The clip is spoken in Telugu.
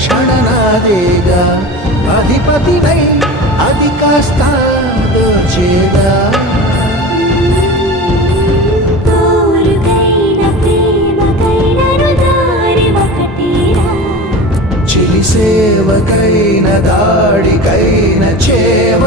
రక్షణ నాదేగా అధిపతినై అది కాస్త దోచేదా చిలి సేవకైన దాడికైన చేవ